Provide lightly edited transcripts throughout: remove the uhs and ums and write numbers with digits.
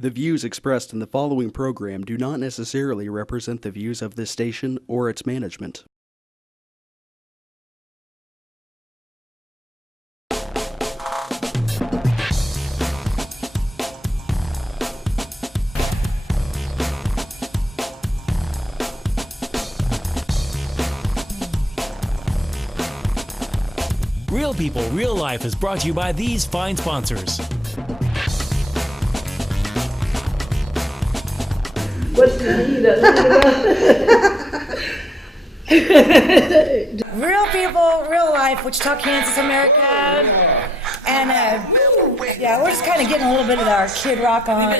The views expressed in the following program do not necessarily represent the views of this station or its management. Real People, Real Life is brought to you by these fine sponsors. What's the Real People, Real Life, Wichita, Kansas, America. And yeah, we're just kind of getting a little bit of our Kid Rock on.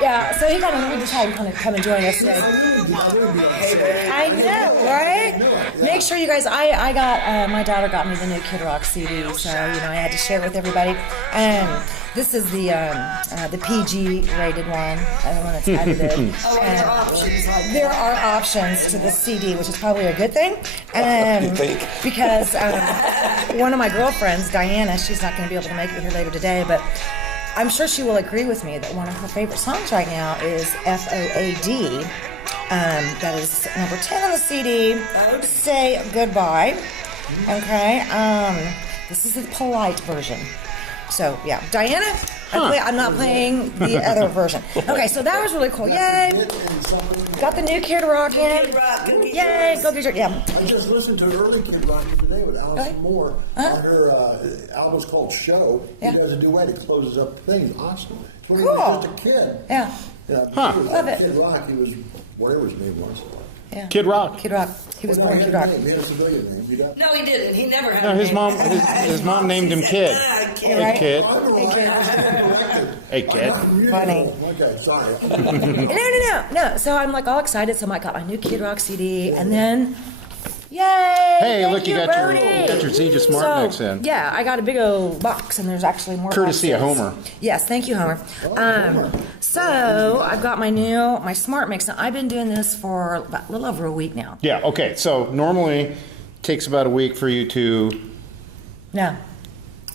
Yeah, so he we decided to kind of come and join us today. I know, right? Make sure you guys, I got, my daughter got me the new Kid Rock CD, so, I had to share it with everybody. This is the PG rated one, the one that's edited. There are options to the CD, which is probably a good thing. Because one of my girlfriends, Diana, she's not going to be able to make it here later today, but I'm sure she will agree with me that one of her favorite songs right now is FOAD. That is number 10 on the CD, Say Goodbye. Okay, this is the polite version. So, yeah. Diana, I'm not playing the other version. Okay, so that was really cool. Yay. Got the new Kid Rock in. Yay. Go get your, yeah. I just listened to an early Kid Rock today with Allison Moore on her album's called Show. Yeah. He does a duet. It closes up things. Awesome. When he Cool. was just a kid. Yeah. Love it. Kid Rock, he was, whatever his name was. Yeah. Kid Rock. Kid Rock. He was born Kid Rock. He had a civilian name. You got? No, he didn't. He never had No, a his name. mom. His mom named him Kid. Hey, Kid. Hey, Kid. Funny. Okay, sorry. No. So I'm like all excited. So I got my new Kid Rock CD, and then, yay! Hey, thank look, you got your Brody. Zeta Smart Mix in. Yeah, I got a big old box, and there's actually more. Courtesy of boxes. Homer. Yes, thank you, Homer. So I've got my Smart Mix. Now I've been doing this for about a little over a week now. Yeah. Okay. So normally, it takes about a week for you to No,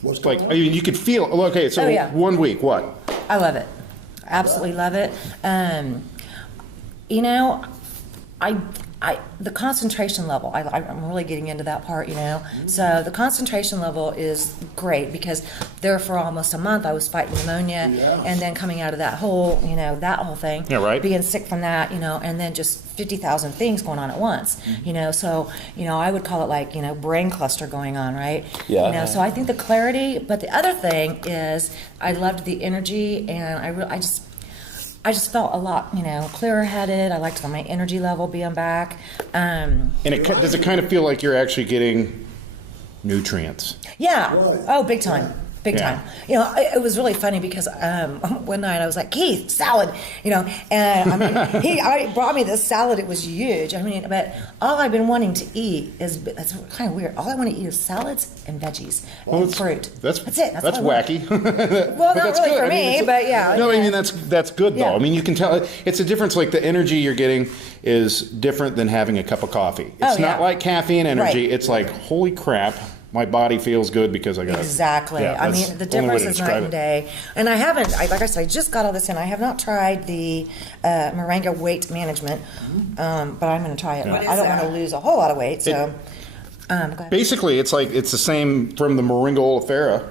you could feel. Okay. So Oh, yeah. 1 week. What? I love it. Absolutely love it. The concentration level, I'm really getting into that part, So the concentration level is great because there for almost a month I was fighting pneumonia and then coming out of that whole, that whole thing. Yeah, right. Being sick from that, and then just 50,000 things going on at once, So, I would call it like, brain cluster going on, right? Yeah. So I think the clarity, but the other thing is I loved the energy and I just felt a lot, clearer headed. I liked my energy level being back. And does it kind of feel like you're actually getting nutrients? Yeah. Right. Oh, big time. Big Yeah. time. It was really funny because one night I was like, Keith, salad, and I brought me this salad. It was huge. But all I've been wanting to eat that's kind of weird. All I want to eat is salads and veggies and fruit. That's it. That's all I want. wacky. Well, not that's really good. for me, but yeah. No, that's good though. Yeah. I mean, you can tell it's a difference. Like the energy you're getting is different than having a cup of coffee. It's not like caffeine energy. Right. It's like, holy crap, my body feels good because I got Exactly. Yeah, I that's mean, the the only way difference to is night describe and it. day. And I haven't, like I said, I just got all this in. I have not tried the Moringa weight management, but I'm going to try it. Yeah. I don't want to lose a whole lot of weight, so. Go ahead. Basically, it's the same from the Moringa oleifera,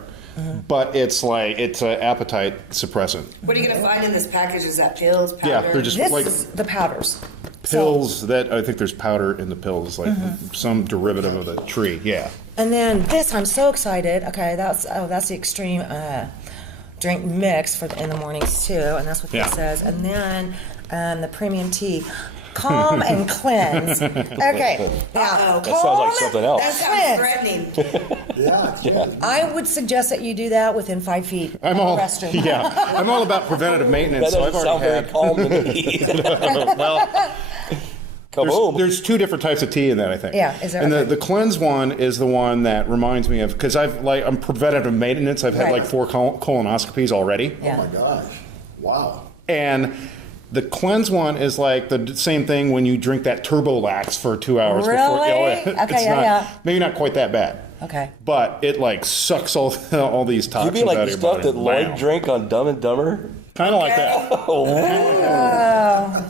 but it's an appetite suppressant. What are you going to find in this package? Is that pills, powder? Yeah, they're just This like is the powders. pills that I think there's powder in the pills, like some derivative of the tree. Yeah. And then this, I'm so excited. Okay, that's the extreme drink mix in the mornings too, and that's what Yeah. this says. And then the premium tea. Calm and cleanse. Okay. Now, That sounds like something else. And Sounds cleanse. threatening. Yeah. I would suggest that you do that within 5 feet of the restroom. I'm all about preventative maintenance. That So doesn't I've already sound very had. calm to me. Well, Kaboom. there's two different types of tea in that, I think. Yeah, is there? And Okay. the cleanse one is the one that reminds me of, because I'm preventative maintenance. I've had Right. like 4 colonoscopies already. Yeah. Oh my gosh. Wow. And the cleanse one is like the same thing when you drink that Turbolax for 2 hours before. Really? Oh, yeah. Okay, It's yeah, not, yeah. Maybe not quite that bad. Okay. But it like sucks all these You toxins mean like out the of your stuff body. that Lloyd drank on Dumb and Dumber? Kind of like that.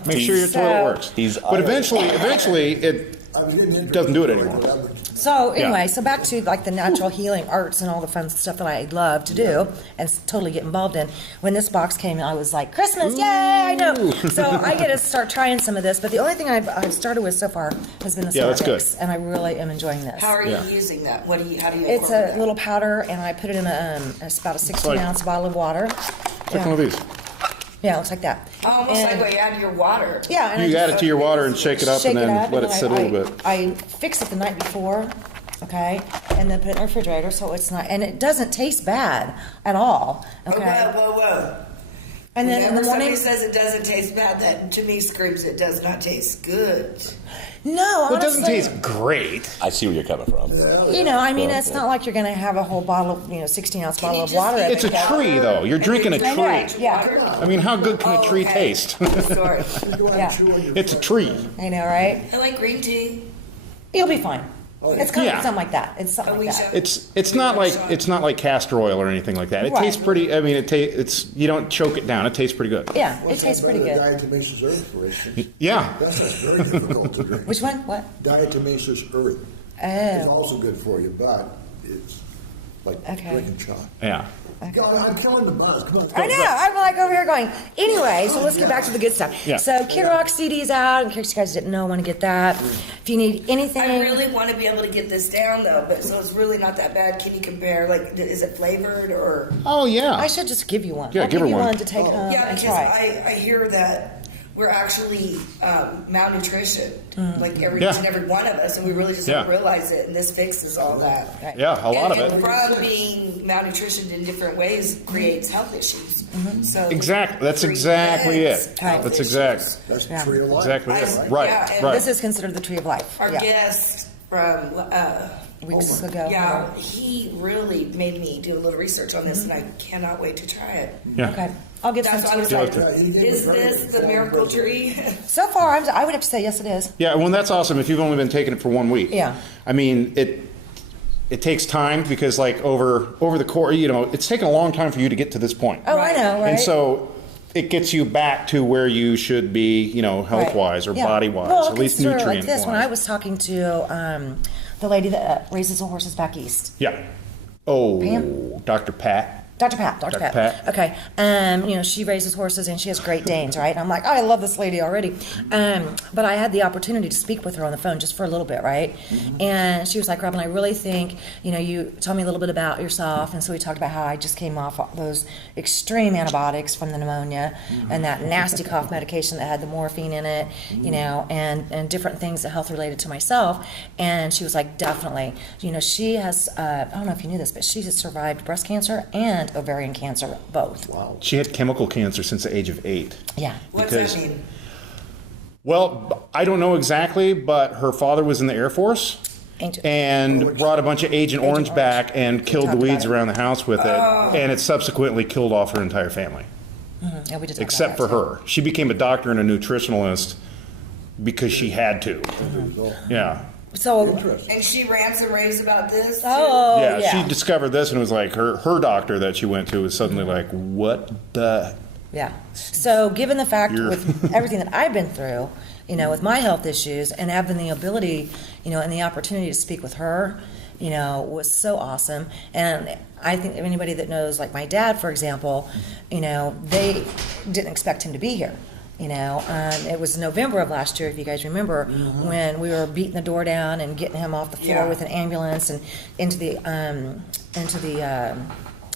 Make sure your toilet works. He's But eventually, it doesn't do it anymore. So anyway, Yeah. so back to like the natural healing arts and all the fun stuff that I love to do and totally get involved in. When this box came, I was like, Christmas, yay! I know. So I get to start trying some of this. But the only thing I've started with so far has been the Yeah, that's good. Starbucks, and I really am enjoying this. How are you Yeah. using that? How do you It's incorporate a that? little powder, and I put it in it's about a 16 like- ounce bottle of water. Like one of these. Yeah, it looks like that. Almost And- like what you add to your water. Yeah, and I You just add it to your water and shake it up, shake and then it up, let and it sit a little bit. I fix it the night before, okay, and then put it in the refrigerator so it's not, and it doesn't taste bad at all, okay. Whoa. And then in the Whenever morning, somebody says it doesn't taste bad, that to me screams it does not taste good. no, Well, it doesn't honestly, taste great. I see where you're coming from. You know, I mean, it's not like you're going to have a whole bottle of, 16 ounce Can bottle you of just water. get every It's a day. tree, though. You're drinking a I know, tree. yeah, I mean, how good can a tree okay. taste? Sorry. yeah, It's a tree. I know, right? I like green tea. You'll be fine. It's kind Yeah. of something like that. It's something like that. It's not like castor oil or anything like that. It Right. tastes pretty. I mean, it's you don't choke it down. It tastes pretty good. Yeah, it tastes pretty good. Diatomaceous earth, for instance. Yeah. That's very difficult to drink. Which one? What? Diatomaceous earth. Oh. It's also good for you, but it's like Okay. drinking chalk. Yeah. God, I'm killing the buzz. Come on. I know. I'm like over here going. Anyway, so let's get back to the good stuff. Yeah. So Kid Rock CD is out. In case you guys didn't know, I want to get that. If you need anything, I really want to be able to get this down though, but so it's really not that bad. Can you compare? Like, is it flavored or? Oh yeah. I should just give you one. Yeah, I'll give her you one. to take home Yeah, and because try. I hear that we're actually malnutrition, like Yeah. each and every one of us, and we really just don't Yeah. realize it. And this fixes all that. Right. Yeah, a lot of And it. from being malnutritioned in different ways creates health issues. So Exactly. That's prevents exactly it. health That's issues. exactly That's the Yeah. tree of life. exactly it. I- Right. yeah, and Right. This is considered the tree of life. Our Yeah. guest from Weeks ago. yeah, he really made me do a little research on this, and I cannot wait to try it. Yeah. Okay. I'll get That's some what to I you. was Yeah, like. okay. Is this the miracle tree? So far, I would have to say yes, it is. Yeah. Well, that's awesome. If you've only been taking it for 1 week. Yeah. I mean, it takes time because like over the course, it's taken a long time for you to get to this point. Oh, I know, right? And so it gets you back to where you should be, health wise or Yeah. body wise, well, at least consider it nutrient like this. wise. When I was talking to the lady that raises the horses back east, Yeah. Oh, Pam? Dr. Pat. Dr. Pat. Dr. Pat. Okay. She raises horses and she has Great Danes, right? And I'm like, oh, I love this lady already. But I had the opportunity to speak with her on the phone just for a little bit, right? And she was like, Robin, I really think, you tell me a little bit about yourself. And so we talked about how I just came off those extreme antibiotics from the pneumonia and that nasty cough medication that had the morphine in it, and different things that health related to myself. And she was like, definitely. She has, I don't know if you knew this, but she has survived breast cancer and ovarian cancer, both. Wow. She had chemical cancer since the age of 8. Yeah. What's Because- that mean? Well, I don't know exactly, but her father was in the Air Force and brought a bunch of Agent Orange back and killed the talked about weeds it. around the house with it, and it subsequently killed off her entire family, Yeah, we did talk except for about that, her. She became a doctor and a nutritionalist because she had to. Yeah. too. So, And she rants and raves about this. oh, Yeah, yeah. she discovered this and it was like her doctor that she went to was suddenly like, what the? Yeah. So, given the fact You're- with everything that I've been through, with my health issues, and having the ability, and the opportunity to speak with her, was so awesome. And I think anybody that knows, like my dad, for example, they didn't expect him to be here. It was November of last year, if you guys remember, when we were beating the door down and getting him off the floor Yeah. with an ambulance and into the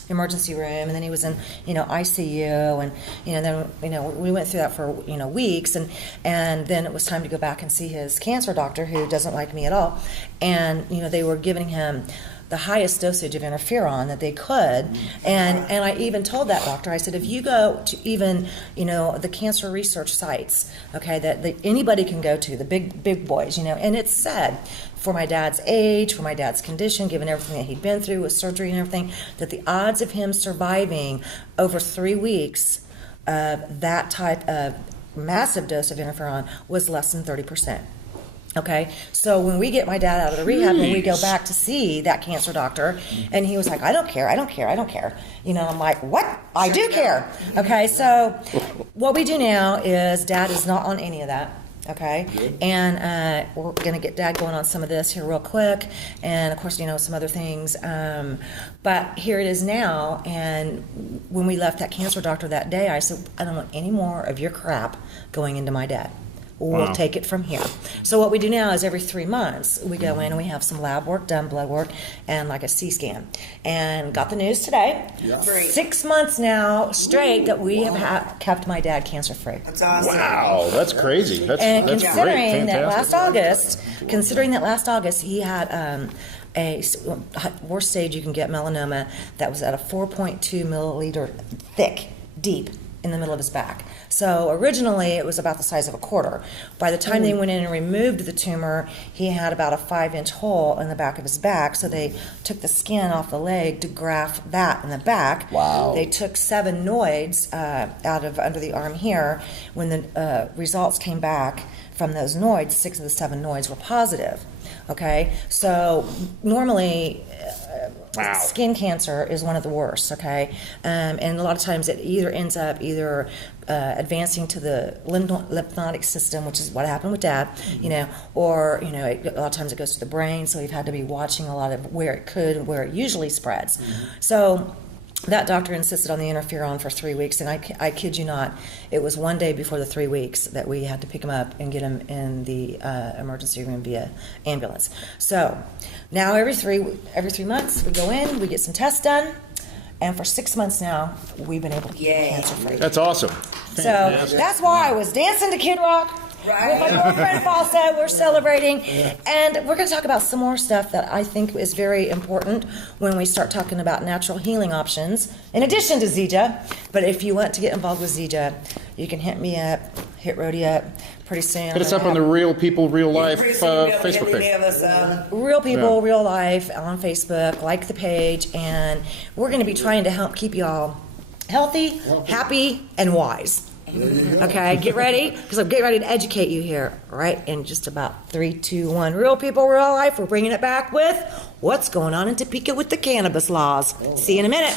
emergency room, and then he was in ICU, and then we went through that for weeks, and then it was time to go back and see his cancer doctor, who doesn't like me at all, and they were giving him the highest dosage of interferon that they could, and I even told that doctor, I said, if you go to even the cancer research sites, okay, that anybody can go to, the big boys, and it's said, for my dad's age, for my dad's condition, given everything that he'd been through with surgery and everything, that the odds of him surviving over 3 weeks of that type of massive dose of interferon was less than 30%. Okay, so when we get my dad out of the rehab and we go back to see that cancer doctor, and he was like, I don't care. You know, I'm like, what? I do care. Okay, so what we do now is Dad is not on any of that. Okay, and we're going to get Dad going on some of this here real quick, and of course, you know, some other things. But here it is now, and when we left that cancer doctor that day, I said, I don't want any more of your crap going into my dad. We'll take it from here. So what we do now is every 3 months, we go in and we have some lab work done, blood work, and like a C-scan. And got the news today, 6 months now straight that we have kept my dad cancer-free. That's awesome. Wow, that's crazy. That's Considering great. that Fantastic. last August, he had a worst stage you can get melanoma that was at a 4.2 milliliter thick, deep in the middle of his back. So originally it was about the size of a quarter. By the time they went in and removed the tumor, he had about a 5-inch hole in the back of his back. So they took the skin off the leg to graft that in the back. Wow. They took 7 nodes out of under the arm here. When the results came back from those nodes, 6 of the 7 nodes were positive. Okay, so normally skin cancer is one of the worst. Okay, and a lot of times it either ends up advancing to the lymphatic system, which is what happened with Dad, you know, or you know, a lot of times it goes to the brain. So we've had to be watching a lot of where it could and where it usually spreads. So that doctor insisted on the interferon for 3 weeks, and I kid you not, it was one day before the 3 weeks that we had to pick him up and get him in the emergency room via ambulance. So now every three months we go in, we get some tests done, and for 6 months now we've been able to get cancer free. That's awesome. So that's why I was dancing to Kid Rock. With my girlfriend Falsa, we're celebrating, and we're going to talk about some more stuff that I think is very important when we start talking about natural healing options, in addition to Zija. But if you want to get involved with Zija, you can hit me up, hit Rhodey up. Pretty soon. Hit us up on the Real People, Real Life Facebook page. Real People, Real Life on Facebook. Like the page, and we're going to be trying to help keep y'all healthy, happy, and wise. Okay, get ready, because I'm getting ready to educate you here, right? In just about 3, 2, 1. Real People, Real Life. We're bringing it back with what's going on in Topeka with the cannabis laws. See you in a minute.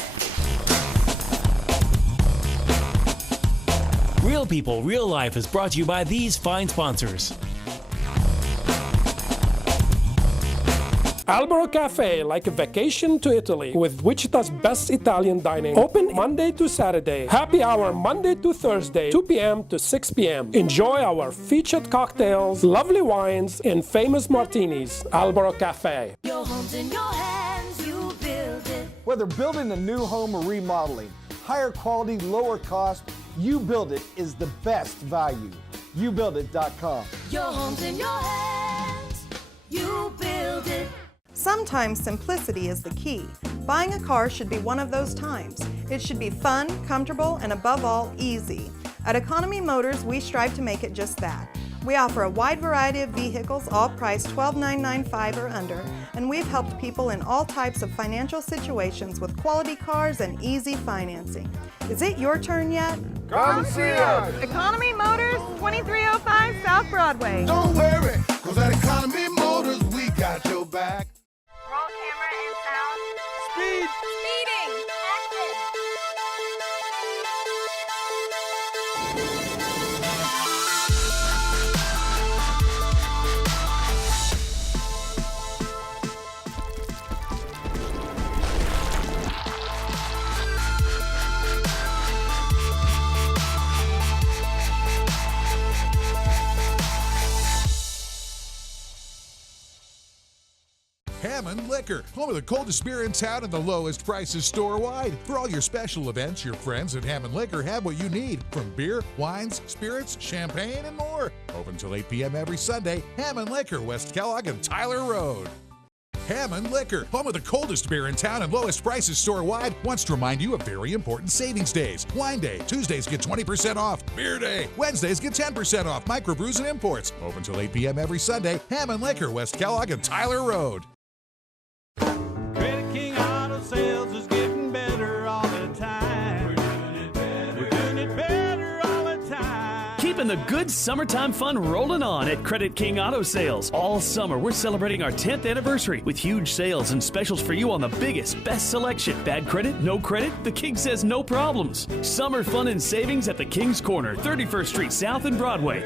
Real People, Real Life is brought to you by these fine sponsors. Albero Cafe, like a vacation to Italy, with Wichita's best Italian dining. Open Monday to Saturday. Happy hour Monday to Thursday, 2 p.m. to 6 p.m. Enjoy our featured cocktails, lovely wines, and famous martinis. Albero Cafe. Your home's in your hands, you build it. Whether building a new home or remodeling, higher quality, lower cost, You Build It is the best value. YouBuildIt.com. Your home's in your hands, you build it. Sometimes simplicity is the key. Buying a car should be one of those times. It should be fun, comfortable, and above all, easy. At Economy Motors, we strive to make it just that. We offer a wide variety of vehicles, all priced $12,995 or under, and we've helped people in all types of financial situations with quality cars and easy financing. Is it your turn yet? Come see us! Economy Motors, 2305 South Broadway. Don't worry, cause at Economy Motors, we got your back. Roll camera and sound. Speed! Speeding! Hammond Liquor, home of the coldest beer in town and the lowest prices store-wide. For all your special events, your friends at Hammond Liquor have what you need, from beer, wines, spirits, champagne, and more. Open till 8 p.m. every Sunday. Hammond Liquor, West Kellogg and Tyler Road. Hammond Liquor, home of the coldest beer in town and lowest prices store-wide, wants to remind you of very important savings days. Wine Day, Tuesdays get 20% off. Beer Day, Wednesdays get 10% off. Microbrews and imports. Open till 8 p.m. every Sunday. Hammond Liquor, West Kellogg and Tyler Road. Credit King Auto Sales is getting better all the time. We're doing it better all the time. keeping the good summertime fun rolling on at Credit King Auto Sales. All summer, we're celebrating our 10th anniversary with huge sales and specials for you on the biggest, best selection. Bad credit? No credit? The King says no problems. Summer fun and savings at the King's Corner, 31st Street South and Broadway.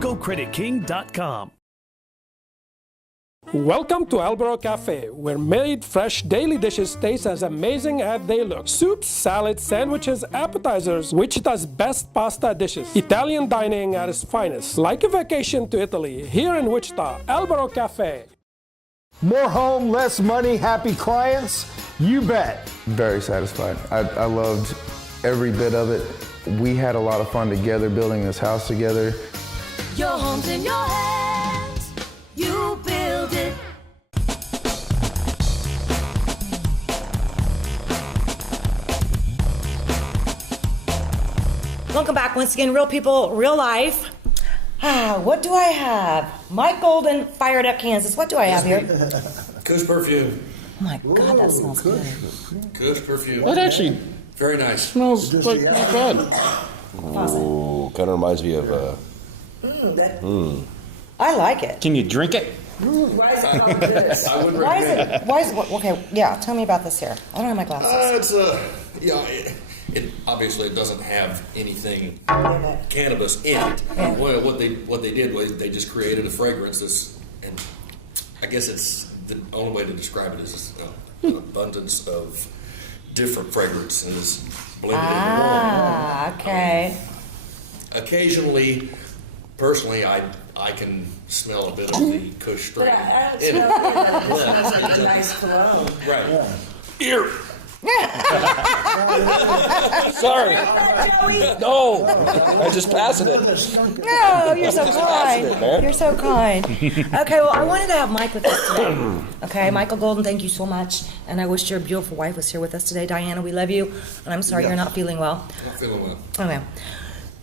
GoCreditKing.com. Welcome to Albro Cafe, where made fresh daily dishes taste as amazing as they look. Soups, salads, sandwiches, appetizers, Wichita's best pasta dishes. Italian dining at its finest. Like a vacation to Italy, here in Wichita, Albro Cafe. More home, less money, happy clients? You bet. Very satisfied. I loved every bit of it. We had a lot of fun together building this house together. Your home's in your hands. You build it. Welcome back once again, Real People, Real Life. What do I have? Mike Golden, Fired Up, Kansas. What do I have here? Kush perfume. Oh my God, that smells good. Kush perfume. That actually very nice. Smells like not bad. Ooh, kind of reminds me of. I like it. Can you drink it? Why is it called this? I would Why recommend is it? Okay, yeah. Tell me about this here. I don't have my glasses. It obviously it doesn't have anything cannabis in it. Well, what they did was they just created a fragrance that's, and I guess it's the only way to describe it is an abundance of different fragrances blended into one. Okay. Occasionally, personally, I can smell a bit of the Kush strain. Yeah, it smells like a nice cologne. Right. Ear. Sorry. No, I'm just passing it. No, you're so kind. it, man. You're so kind. Okay, well, I wanted to have Mike with us today. Okay, Michael Golden, thank you so much. And I wish your beautiful wife was here with us today. Diana, we love you. And I'm sorry you're not feeling well. Not feeling well. Okay.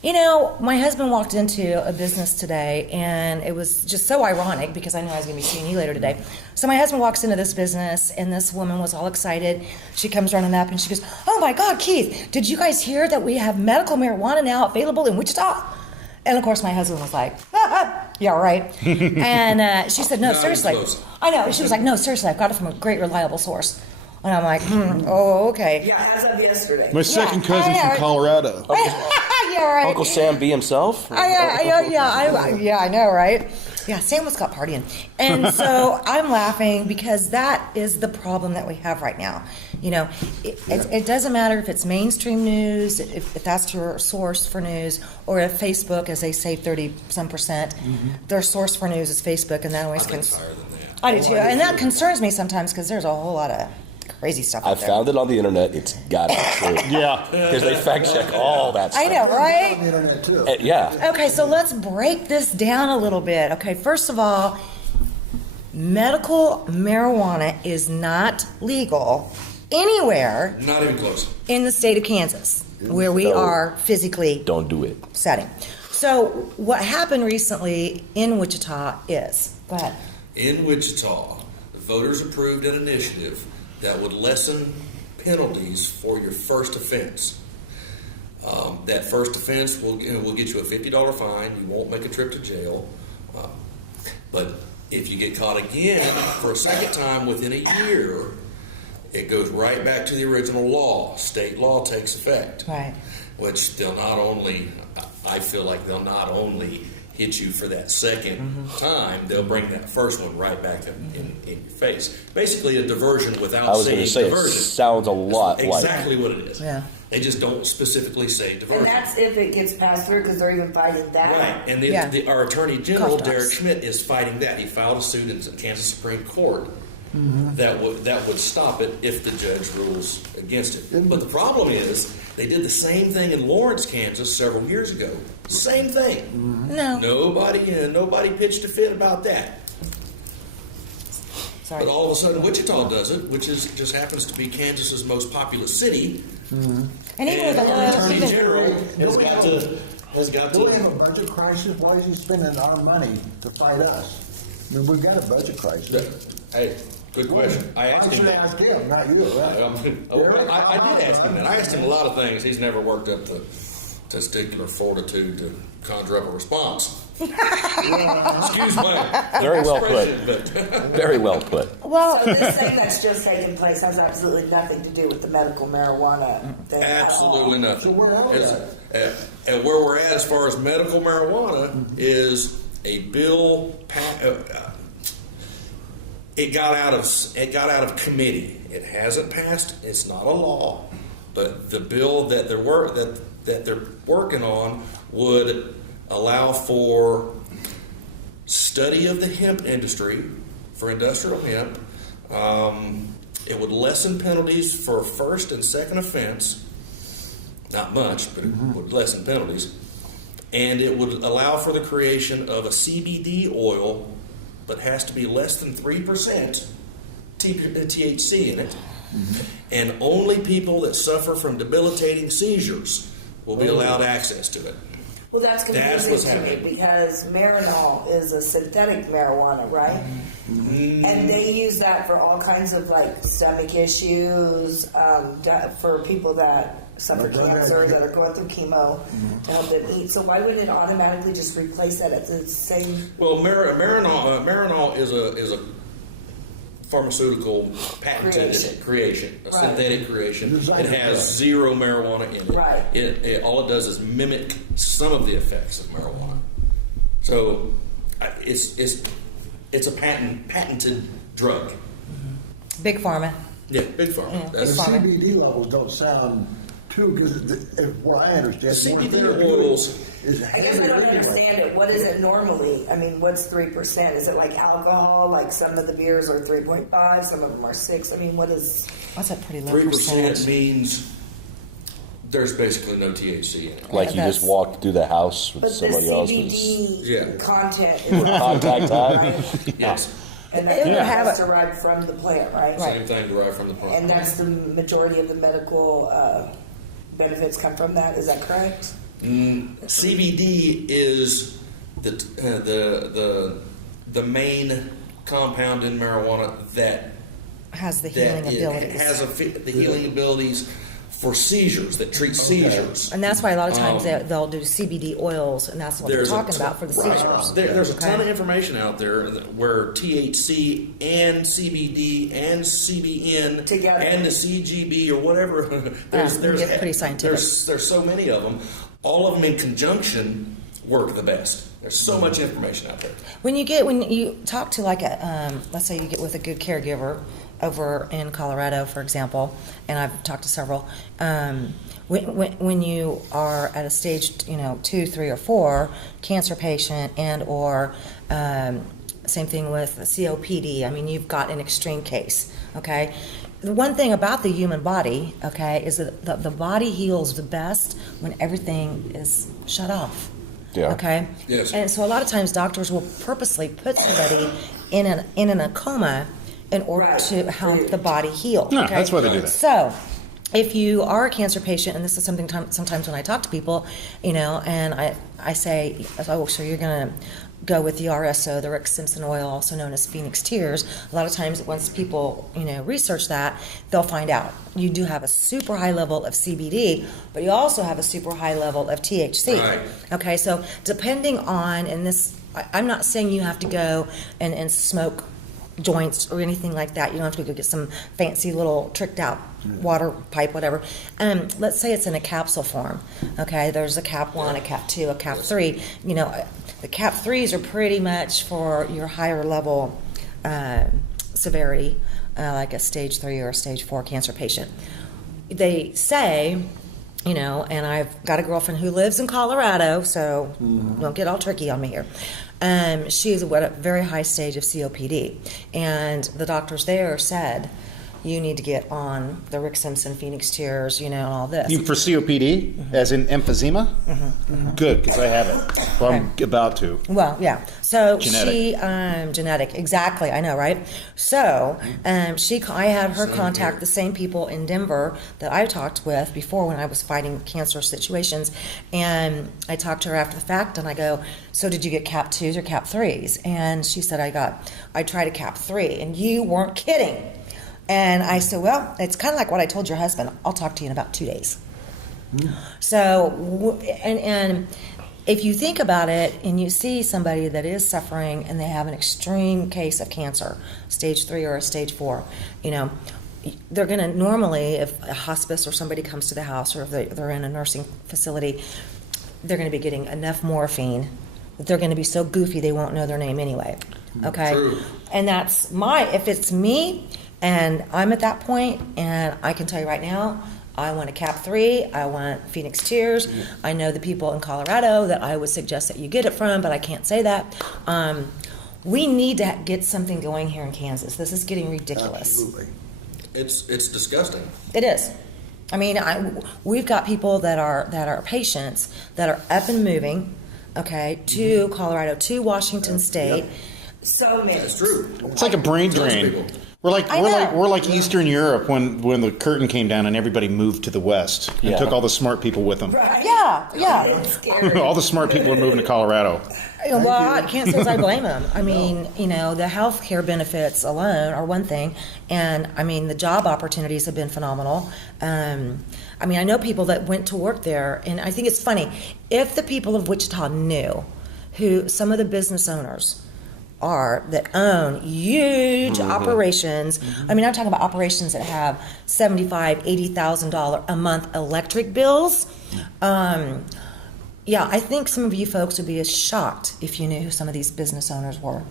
You know, my husband walked into a business today, and it was just so ironic because I knew I was going to be seeing you later today. So my husband walks into this business, and this woman was all excited. She comes running up, and she goes, "Oh my God, Keith, did you guys hear that we have medical marijuana now available in Wichita?" And of course, my husband was like, "Yeah, right." And she said, "No, seriously." I know. She was like, "No, seriously, I've got it from a great, reliable source." And I'm like, "Oh, okay." Yeah, as of yesterday. My second cousin's from Colorado. Yeah, right. Uncle Sam B himself? I know, right? Yeah, Sam was caught partying. And so I'm laughing because that is the problem that we have right now. You know, it doesn't matter if it's mainstream news, if that's your source for news, or if Facebook, as they say 30-some%, their source for news is Facebook, and that always I do too. And that concerns me sometimes because there's a whole lot of crazy stuff I out there. found it on the internet. It's got to be true. Yeah. Because they fact check all that stuff. I know, right? On the internet too. Yeah. Okay, so let's break this down a little bit. Okay, first of all, medical marijuana is not legal anywhere Not even close. in the state of Kansas, where we are physically Don't do it. setting. So what happened recently in Wichita is, go ahead. In Wichita, the voters approved an initiative that would lessen penalties for your first offense. That first offense will get you a $50 fine. You won't make a trip to jail. But if you get caught again for a second time within a year, it goes right back to the original law. State law takes effect. Right. Which they'll not only, I feel like they'll not only hit you for that second time, they'll bring that first one right back in your face. Basically, a diversion without I was going saying to say, diversion. it sounds a lot like. Exactly what it is. Yeah. They just don't specifically say diversion. And that's if it gets passed through because they're even fighting that. Right, and our Attorney General, Derek Schmidt, is fighting that. He filed a suit in the Kansas Supreme Court that would stop it if the judge rules against it. But the problem is, they did the same thing in Lawrence, Kansas several years ago. Same thing. No. Nobody pitched a fit about that. Sorry. But all of a sudden, Wichita does it, which just happens to be Kansas's most populous city. And even with our Attorney General has got Do we to. have a budget crisis? Why is he spending our money to fight us? I mean, we've got a budget crisis. Hey, Good question. I asked him that. Ask him, not you. Right? I did ask him that. I asked him a lot of things. He's never worked up the testicular fortitude to conjure up a response. Excuse my Very well put. expression, but Very well put. Well, So this thing that's just taking place has absolutely nothing to do with the medical marijuana thing. absolutely nothing. So where are we And where we're at as far as medical marijuana is a bill. It got out of committee. It hasn't passed. It's not a law, but the bill that they're working on would allow for study of the hemp industry for industrial hemp. It would lessen penalties for first and second offense. Not much, but it would lessen penalties. And it would allow for the creation of a CBD oil, but has to be less than 3% THC in it. And only people that suffer from debilitating seizures will be allowed access to it. Well, that's That's confusing what's to happening. me because Marinol is a synthetic marijuana, right? And they use that for all kinds of like stomach issues, for people that suffer cancer, that are going through chemo, to help them eat. So why wouldn't it automatically just replace that at the same? Well, Marinol is a pharmaceutical patented creation, a synthetic creation. It has zero marijuana in it. Right. It all it does is mimic some of the effects of marijuana. So it's a patented drug. Big pharma. Yeah, big pharma. Yeah, The That's CBD levels don't sound too, because what I understand, CBD oils. I guess I don't understand it. What is it normally? I mean, what's 3%? Is it like alcohol? Like some of the beers are 3.5, some of them are 6. I mean, what is? That's a pretty low 3% percentage. means there's basically no THC in it. Like you just walked through the house with But the somebody else. CBD content is With contact high? Yes. And It would have that's it. derived from the plant, right? Same thing derived from the plant. And that's the majority of the medical benefits come from that. Is that correct? CBD is the main compound in marijuana that Has the healing abilities. has the healing abilities for seizures, that treat seizures. And that's why a lot of times they'll do CBD oils, and that's what they're talking about for the seizures. There's a ton of information out there where THC and CBD and CBN Together. and the CGB or whatever. You get pretty scientific. There's so many of them. All of them in conjunction work the best. There's so much information out there. When you talk to like let's say you get with a good caregiver over in Colorado, for example, and I've talked to several. When you are at a stage, 2, 3, or 4 cancer patient, and or same thing with COPD. I mean, you've got an extreme case. Okay. The one thing about the human body, okay, is that the body heals the best when everything is shut off. Yeah. Okay. Yes. And so a lot of times doctors will purposely put somebody in a coma in order to help the body heal. Yeah, okay? that's why they do that. So, if you are a cancer patient, and this is something sometimes when I talk to people, and I say, oh, so you're going to go with the RSO, the Rick Simpson oil, also known as Phoenix Tears. A lot of times, once people research that, they'll find out you do have a super high level of CBD, but you also have a super high level of THC. Right. Okay, so depending on, and this, I'm not saying you have to go and smoke joints or anything like that. You don't have to go get some fancy little tricked out water pipe, whatever. Let's say it's in a capsule form. Okay, there's a cap 1, a cap 2, a cap 3. The cap 3s are pretty much for your higher level severity, like a stage 3 or a stage 4 cancer patient. They say, and I've got a girlfriend who lives in Colorado, so don't get all tricky on me here. She's at a very high stage of COPD, and the doctors there said, you need to get on the Rick Simpson Phoenix Tears, and all this. You for COPD, as in emphysema? Good, because I have it. Well, I'm about to. Well, yeah. So Genetic. Genetic, exactly. I know, right? So I had her contact the same people in Denver that I talked with before when I was fighting cancer situations, and I talked to her after the fact, and I go, "So did you get Cap 2s or Cap 3s?" And she said, "I tried a Cap 3," and you weren't kidding. And I said, "Well, it's kind of like what I told your husband. I'll talk to you in about 2 days." So, and if you think about it and you see somebody that is suffering and they have an extreme case of cancer, stage 3 or a stage 4, they're going to normally, if a hospice or somebody comes to the house or if they're in a nursing facility, they're going to be getting enough morphine that they're going to be so goofy they won't know their name anyway. Okay? True. And that's if it's me and I'm at that point, and I can tell you right now, I want a Cap 3, I want Phoenix Tears. I know the people in Colorado that I would suggest that you get it from, but I can't say that. We need to get something going here in Kansas. This is getting ridiculous. Absolutely. It's disgusting. It is. I mean, we've got people that are patients that are up and moving, okay, to Colorado, to Washington State. Yep. So many. That's true. It's like a brain drain. We're like Eastern Europe when the curtain came down and everybody moved to the West and took all the smart people with them. Right. Yeah. It's scary. All the smart people are moving to Colorado. Well, I can't say as I blame them. I mean, the health care benefits alone are one thing, and I mean, the job opportunities have been phenomenal. I mean, I know people that went to work there, and I think it's funny, if the people of Wichita knew who some of the business owners are that own huge operations. I mean, I'm talking about operations that have $75,000, $80,000 a month electric bills. Yeah, I think some of you folks would be as shocked if you knew who some of these business owners were.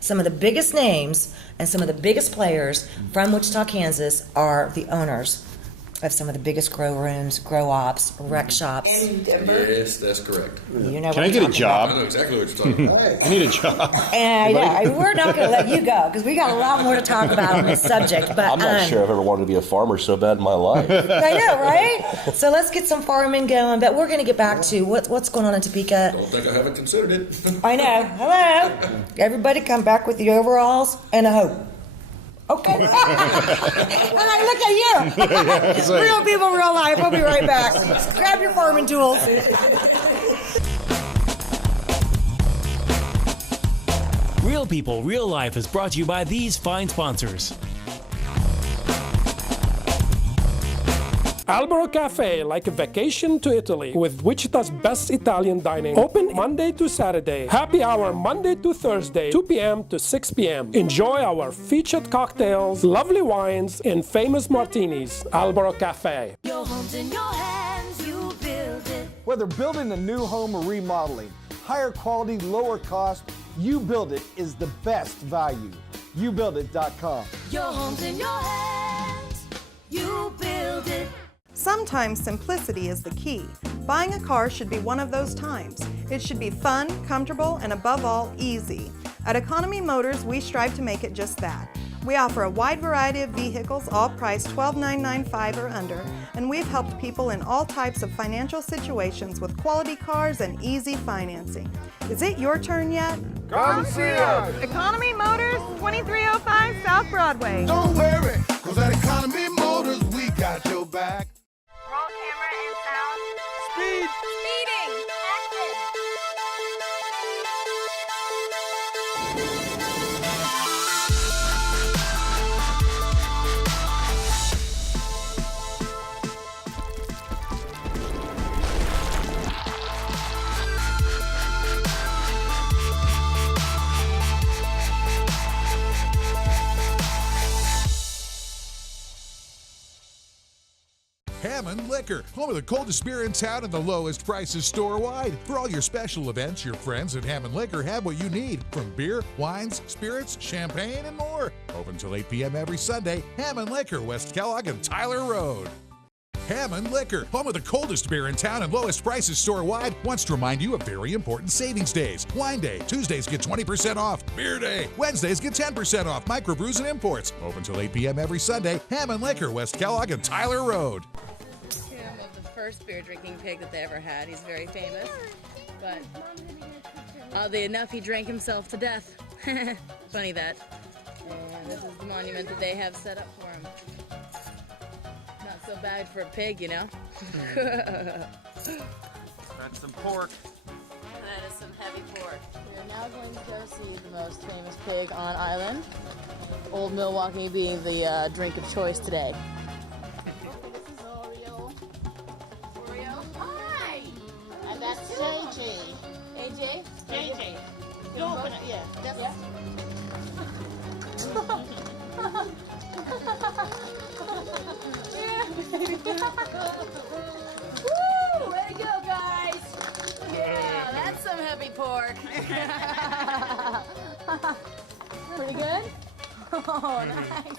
Some of the biggest names and some of the biggest players from Wichita, Kansas are the owners of some of the biggest grow rooms, grow ops, rec shops. In Denver. Yes, that's correct. You know Can what I get a I'm talking job? I know exactly what you're talking about. I need a job. And we're not going to let you go because we got a lot more to talk about on this subject. But I'm not sure I've ever wanted to be a farmer so bad in my life. I know, right? So let's get some farming going. But we're going to get back to what's going on in Topeka. Don't think I haven't considered it. I know. Hello. Everybody come back with the overalls and a hoe. Okay. And I look at you. Real people, real life. We'll be right back. Grab your farming tools. Real People, Real Life is brought to you by these fine sponsors. Albero Cafe, like a vacation to Italy, with Wichita's best Italian dining. Open Monday to Saturday. Happy hour Monday to Thursday, 2 p.m. to 6 p.m. Enjoy our featured cocktails, lovely wines, and famous martinis. Albero Cafe. Your home's in your hands, you build it. Whether building a new home or remodeling, higher quality, lower cost, You Build It is the best value. YouBuildIt.com. Your home's in your hands, you build it. Sometimes simplicity is the key. Buying a car should be one of those times. It should be fun, comfortable, and above all, easy. At Economy Motors, we strive to make it just that. We offer a wide variety of vehicles, all priced $12,995 or under, and we've helped people in all types of financial situations with quality cars and easy financing. Is it your turn yet? Come see us. Economy Motors, 2305 South Broadway. Don't worry, cause at Economy Motors, we got your back. Roll camera and sound. Speed. Speeding. Action. Hammond Liquor, home of the coldest beer in town and the lowest prices store-wide. For all your special events, your friends at Hammond Liquor have what you need, from beer, wines, spirits, champagne, and more. Open till 8 p.m. every Sunday. Hammond Liquor, West Kellogg and Tyler Road. Hammond Liquor, home of the coldest beer in town and lowest prices store-wide, wants to remind you of very important savings days. Wine Day, Tuesdays get 20% off. Beer Day, Wednesdays get 10% off. Microbrews and imports. Open till 8 p.m. every Sunday. Hammond Liquor, West Kellogg and Tyler Road. Him of the first beer drinking pig that they ever had. He's very famous, but oddly enough, he drank himself to death. Funny that. And this is the monument that they have set up for him. Not so bad for a pig, you know. That's some pork. That is some heavy pork. We are now going to go see the most famous pig on island. Old Milwaukee being the drink of choice today. This is Oreo. Oreo? Hi! And that's JJ. AJ? JJ. You open it, yeah. That's Woo! Way to go, guys! Yeah, that's some heavy pork. Pretty good? Oh, nice.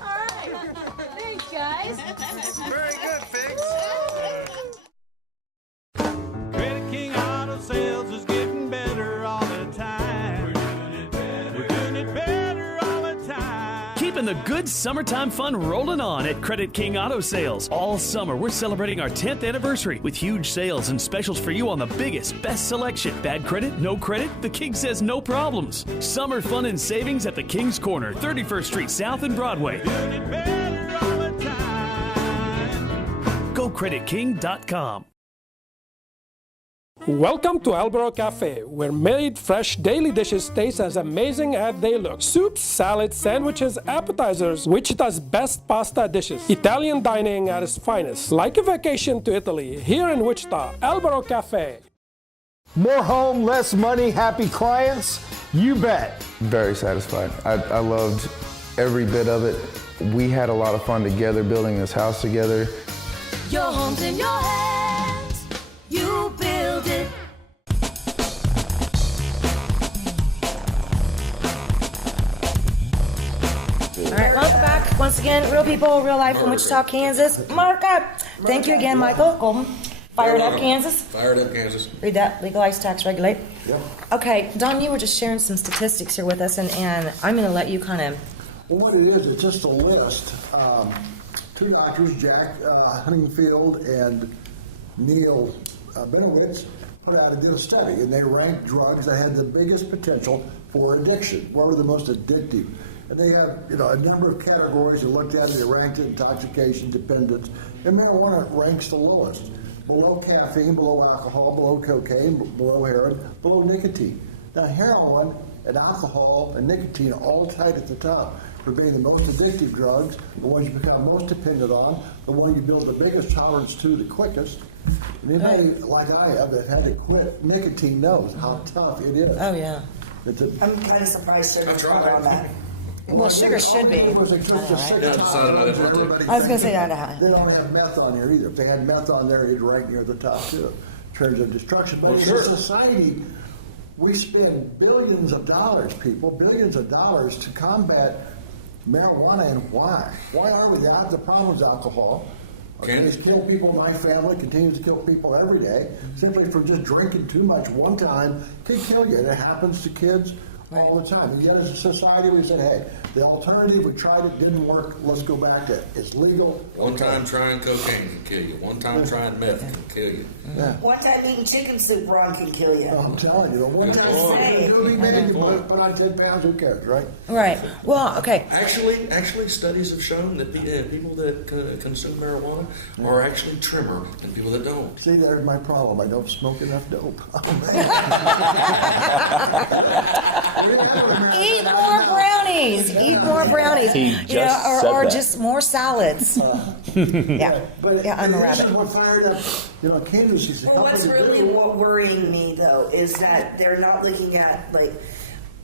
All right. Thanks, guys. Very good, Fix. Credit King Auto Sales is getting better all the time. We're doing it better. We're doing it better all the time. Keeping the good summertime fun rolling on at Credit King Auto Sales. All summer, we're celebrating our 10th anniversary with huge sales and specials for you on the biggest, best selection. Bad credit, no credit, the King says no problems. Summer fun and savings at the King's Corner, 31st Street South and Broadway. Doing it better all the time. GoCreditKing.com. Welcome to Albero Cafe, where made fresh daily dishes taste as amazing as they look. Soups, salads, sandwiches, appetizers, Wichita's best pasta dishes. Italian dining at its finest. Like a vacation to Italy, here in Wichita, Albero Cafe. More home, less money, happy clients? You bet. Very satisfied. I loved every bit of it. We had a lot of fun together building this house together. Your home's in your hands. You build it. All right, welcome back once again. Real people, real life from Wichita, Kansas. Mark up. Thank you again, Michael Golden. Fired up, Kansas. Fired up, Kansas. Read that. Legalize, tax, regulate. Yep. Okay, Don, you were just sharing some statistics here with us, and I'm going to let you kind of. Well, what it is, it's just a list. Two doctors, Jack Huntingfield and Neil Benowitz, did a study, and they ranked drugs that had the biggest potential for addiction. What were the most addictive? And they have, a number of categories. They looked at it. They ranked it: intoxication, dependence, and marijuana ranks the lowest. Below caffeine, below alcohol, below cocaine, below heroin, below nicotine. Now, heroin and alcohol and nicotine are all tied at the top for being the most addictive drugs, the ones you become most dependent on, the one you build the biggest tolerance to the quickest. And anybody like I have that had to quit nicotine knows how tough it is. Oh, yeah. I'm kind of surprised sugar's not on that. Well, sugar should be. I was going to say that. They don't have meth on there either. If they had meth on there, it'd rank near the top too, in terms of destruction. But as a society, we spend billions of dollars, billions of dollars to combat marijuana. And why? Why are we? The problem is alcohol. It's killed people. My family continues to kill people every day, simply for just drinking too much one time can kill you. And it happens to kids all the time. And yet as a society, we said, hey, the alternative, we tried it, didn't work, let's go back to it. It's legal. One time trying cocaine can kill you. One time trying meth can kill you. Yeah. One time eating chicken soup wrong can kill you. I'm telling you. One time maybe put on 10 pounds, who cares, right? Right. Well, okay. Actually, studies have shown that people that consume marijuana are actually trimmer than people that don't. See, there's my problem. I don't smoke enough dope. Eat more brownies. Eat more brownies. Or just more salads. Yeah. But I'm a rabbit. This is what fired up, Kansas. Well, what's really worrying me though is that they're not looking at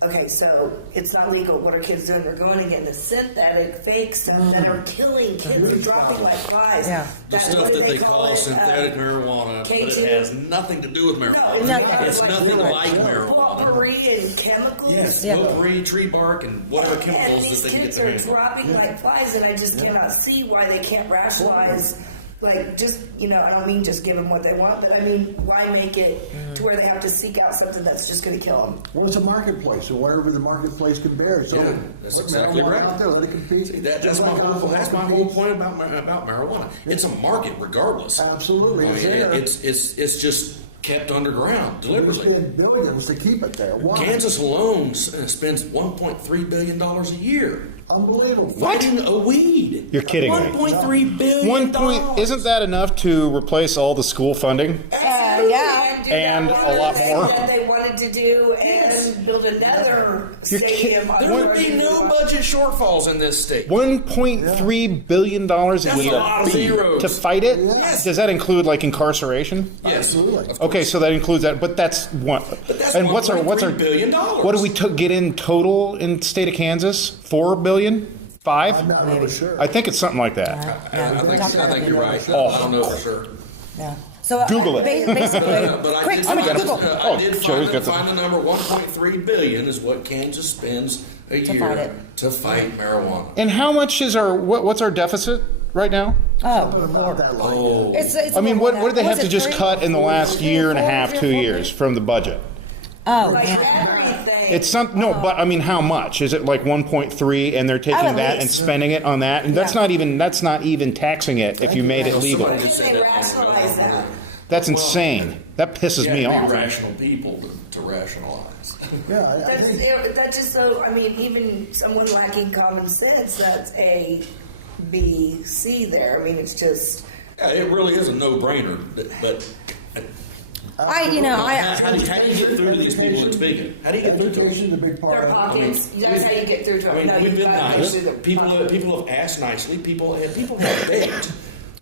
Okay, so it's not legal. What are kids doing? They're going again to synthetic, fake stuff that are killing kids and dropping like flies. Yeah. The stuff that they call synthetic marijuana, but it has nothing to do with marijuana. No, it's nothing like marijuana. Potpourri and chemicals. Yes, potpourri, tree bark, and whatever And chemicals these that they can get kids their are hands on. dropping like flies, and I just cannot see why they can't rationalize. Like, just, I don't mean just give them what they want, but I mean, why make it to where they have to seek out something that's just going to kill them? Well, it's a marketplace, so whatever the marketplace can bear. So That's put exactly marijuana right. out there, let it compete. See, that's Just my like whole point about marijuana. It's a market regardless. Absolutely. I mean, It's there. it's just kept underground They deliberately. spend billions to keep it there. Why? Kansas alone spends $1.3 billion a year. Unbelievable. Fighting a weed. You're kidding me. $1.3 billion. Isn't that enough to replace all the school funding? Yeah. And a lot more. That they wanted to do and build another stadium. There would be no budget shortfalls in this state. $1.3 billion a That's year a lot of zeros. to fight it? Yes. Does that include like incarceration? Yes. Okay, so that includes that, but that's one. that's And what's our $1.3 billion. What do we get in total in the state of Kansas? 4 billion? 5? I'm not really sure. I think it's something like that. I think you're right. Oh. I don't know for sure. Yeah. So Google it. Basically, But I quick, did, Google. I did Joey's got find the number. 1.3 billion is what Kansas spends a To year fight it. to fight marijuana. And how much is what's our deficit right now? Oh, Not that long. Oh, it's I mean, what more do they than have that. to just cut in the last year and a half, 2 years from the budget? Oh, Like yeah. everything. It's but I mean, how much? Is it like 1.3 and they're taking at that and least. spending it on that? And that's Yeah. not even taxing it if you made it legal. somebody just said They that. rationalize that. That's insane. That pisses You me have to off. be rational people to rationalize. Yeah, I think That's just so, I mean, even someone lacking common sense, that's A, B, C there. I mean, it's just. Yeah, it really is a no-brainer. But I how do you get through to these people that's vegan? How do you get through to them? education's a big part Their of it. pockets, that's how you get through to I them. mean, No, we've you've been got to nice. get through their People have asked nicely. People have begged.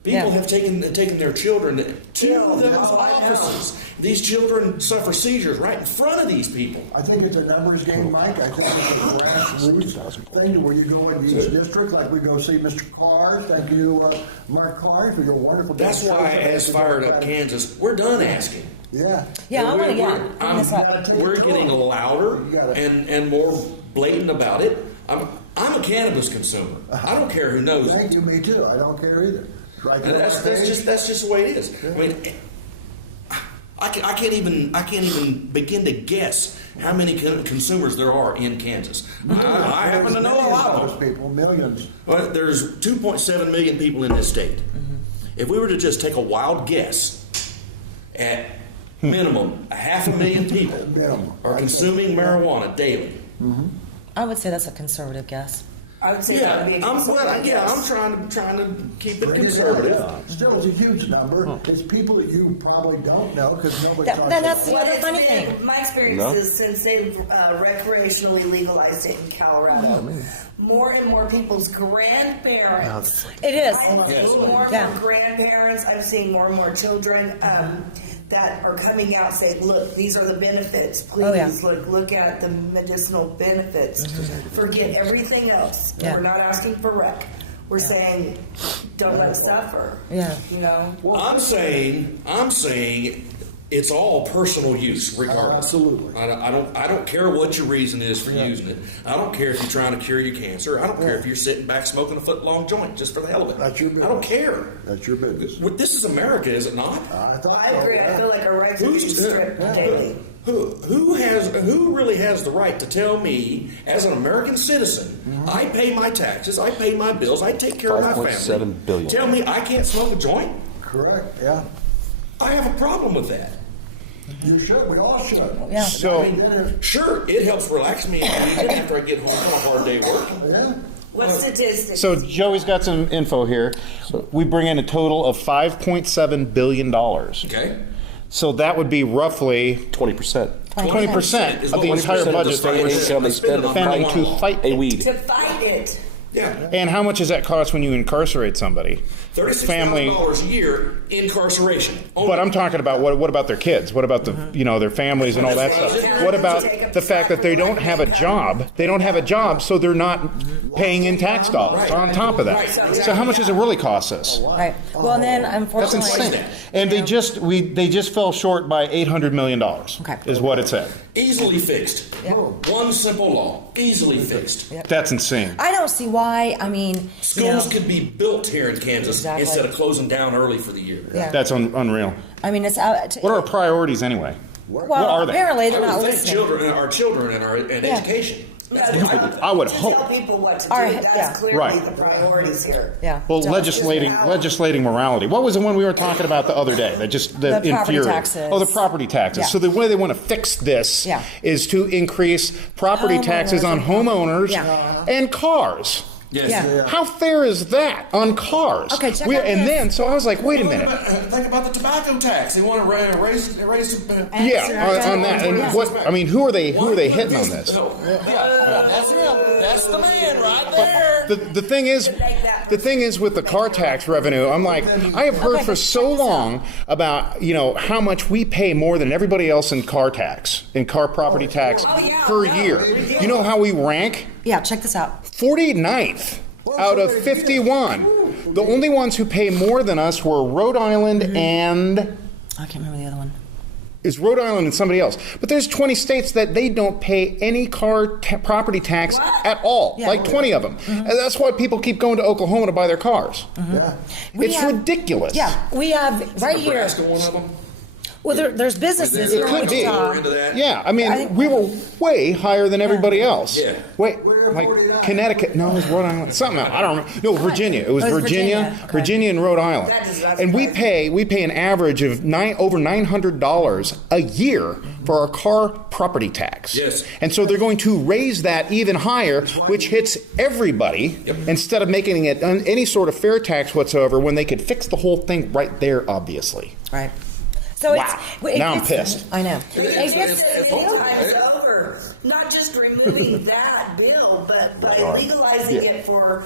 People Yeah. have taken their children to those offices. These children suffer seizures right in front of these people. I think it's a numbers game, Mike. I think it's a grassroots thing where you go into each district, like we go see Mr. Carr. Thank you, Mark Carr, for your wonderful. That's why, as Fired Up Kansas, we're done asking. Yeah. Yeah, I want to We're- get. We're getting louder and more blatant about it. I'm a cannabis consumer. I don't care who knows it. Thank you, me too. I don't care either. Right And that's just the way it is. I mean, I can't even begin to guess how many consumers there are in Kansas. I happen to know a lot of them. People, millions. Well, there's 2.7 million people in this state. If we were to just take a wild guess, at minimum, 500,000 people are consuming marijuana daily. I would say that's a conservative guess. I would say that would be a I'm trying to keep it conservative. Still, it's a huge number. It's people that you probably don't know because nobody talks then that's about the other it. funny thing. My experience is since they've recreationally legalized it in Colorado, more and more people's grandparents. It is. I'm seeing more and Yeah. more grandparents. I'm seeing more and more children that are coming out saying, "Look, these are the benefits. Please Oh, yeah. look at the medicinal benefits. Forget everything else. Yeah. We're not asking for rec. We're saying, don't let it suffer." Yeah. You know. I'm saying it's all personal use, regardless. Absolutely. I don't care what your reason is for using it. I don't care if you're trying to cure your cancer. I don't care if you're sitting back smoking a foot-long joint just for the hell of it. That's your business. I don't care. That's your business. This is America, is it not? I thought I agree. I feel like our rights are being stripped daily. Who really has the right to tell me, as an American citizen, I pay my taxes, I pay my bills, I take care of my family. 5.7 billion. Tell me I can't smoke a joint? Correct. Yeah. I have a problem with that. You should. We all should. Yeah. So, Sure, it helps relax me after I get home from a hard day of work. Yeah. What statistics? so Joey's got some info here. We bring in a total of $5.7 billion. Okay. So that would be roughly 20%. 20% is of the what entire 20% of the budget that state we're income they spend spending to fight a weed. To fight it. Yeah. And how much does that cost when you incarcerate somebody? $36,000 a year incarceration. But I'm talking about what about their kids? What about the their families and all that stuff? What about the fact that they don't have a job? They don't have a job, so they're not paying in tax dollars on top of that. So how much does it really cost us? Right. Well, and then That's unfortunately, insane. And they just fell short by $800 million. Okay. Is what it said. Easily fixed. One simple law. Easily fixed. That's insane. I don't see why. I mean, Schools could be built here in Kansas instead of closing down early for the year. Yeah. That's unreal. I mean, it's out. What are our priorities anyway? Well, what are they? apparently they're I not would think listening. our children and education. I would hope. Tell people what to do. That's clearly Right. the priorities here. Yeah. Well, legislating morality. What was the one we were talking about the other day? That just The property infuriated. taxes. Oh, the property taxes. Yeah. So the way they want to fix this Yeah. is to increase property taxes on homeowners Yeah. and cars. Yes. Yeah. How fair is that on cars? Okay, check out and this. then, so I was like, wait a minute. Think about the tobacco tax. They want to raise. Yeah, on that. And who are they hitting on this? That's him. That's the man right there. The thing is with the car tax revenue, I'm like, I have heard for so long about how much we pay more than everybody else in car property tax per year. You know how we rank? Yeah, check this out. 49th out of 51. The only ones who pay more than us were Rhode Island and I can't remember the other one. is Rhode Island and somebody else. But there's 20 states that they don't pay any property tax at all, Yeah. like 20 of them. And that's why people keep going to Oklahoma to buy their cars. It's ridiculous. Yeah, we have right here. One of them. Well, there's businesses It here in could be. Wichita. Yeah, I mean, we were way higher than everybody else. Yeah. Wait, like Connecticut? No, it was Rhode Island. Something else. I don't remember. No, Virginia. It was Oh, it was Virginia, Virginia. Okay. Virginia and Rhode Island. And we pay an average of over $900 a year for our car property tax. Yes. And so they're going to raise that even higher, which hits everybody instead of making it any sort of fair tax whatsoever when they could fix the whole thing right there, obviously. Right. So Wow. Now I'm pissed. I know. It's over. Not just removing that bill, but by legalizing it for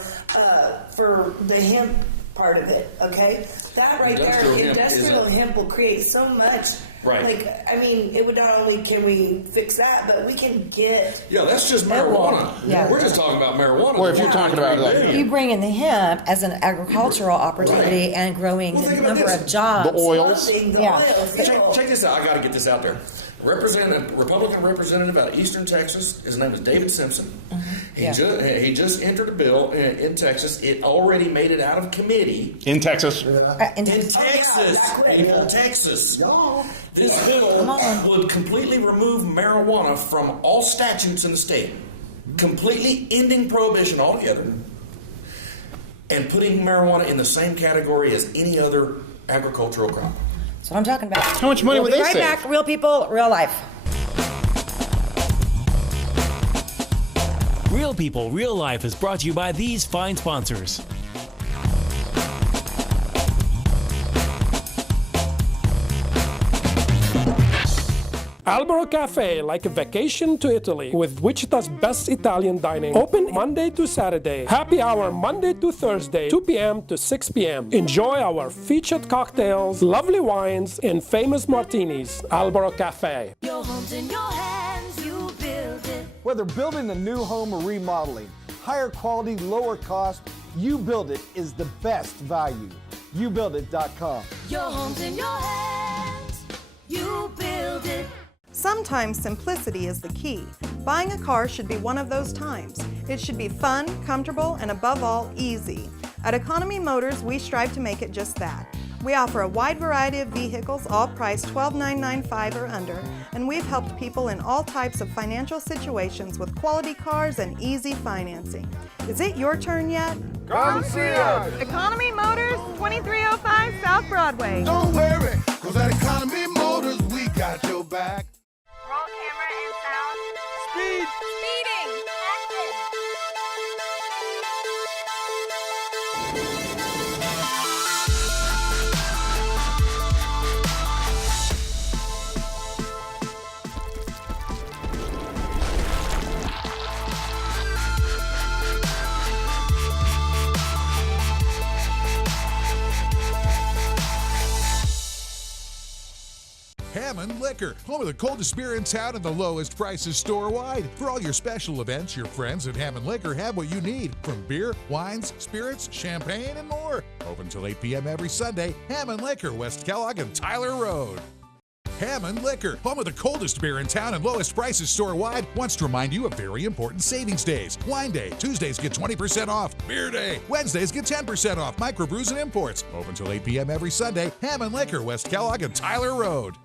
the hemp part of it. Okay, that right there, industrial hemp will create so much. Right. Like, I mean, it would not only can we fix that, but we can get. Yeah, that's just marijuana. Yeah. We're just talking about marijuana. Well, if you're talking about like You bring in the hemp as an agricultural opportunity and growing the think about number this. of jobs. the oils. Yeah. Check this out. I got to get this out there. Republican representative out of Eastern Texas. His name is David Simpson. He just entered a bill in Texas. It already made it out of committee. In Texas. In Texas. This bill would completely remove marijuana from all statutes in the state, completely ending prohibition altogether, and putting marijuana in the same category as any other agricultural crop. That's what I'm talking about. How much money would they Right save? back, real people, real life. Real People, Real Life is brought to you by these fine sponsors. Albero Cafe, like a vacation to Italy, with Wichita's best Italian dining. Open Monday to Saturday. Happy hour Monday to Thursday, 2 p.m. to 6 p.m. Enjoy our featured cocktails, lovely wines, and famous martinis. Albero Cafe. Your home's in your hands, you build it. Whether building a new home or remodeling, higher quality, lower cost, You Build It is the best value. YouBuildIt.com. Your home's in your hands, you build it. Sometimes simplicity is the key. Buying a car should be one of those times. It should be fun, comfortable, and above all, easy. At Economy Motors, we strive to make it just that. We offer a wide variety of vehicles, all priced $12,995 or under, and we've helped people in all types of financial situations with quality cars and easy financing. Is it your turn yet? Come see us. Economy Motors, 2305 South Broadway. Don't worry, cause at Economy Motors, we got your back. Roll camera and sound. Speed. Speeding. Hammond Liquor, home of the coldest beer in town and the lowest prices store-wide. For all your special events, your friends at Hammond Liquor have what you need, from beer, wines, spirits, champagne, and more. Open till 8 p.m. every Sunday. Hammond Liquor, West Kellogg and Tyler Road. Hammond Liquor, home of the coldest beer in town and lowest prices store-wide, wants to remind you of very important savings days. Wine Day, Tuesdays get 20% off. Beer Day, Wednesdays get 10% off. Microbrews and imports. Open till 8 p.m. every Sunday. Hammond Liquor, West Kellogg and Tyler Road.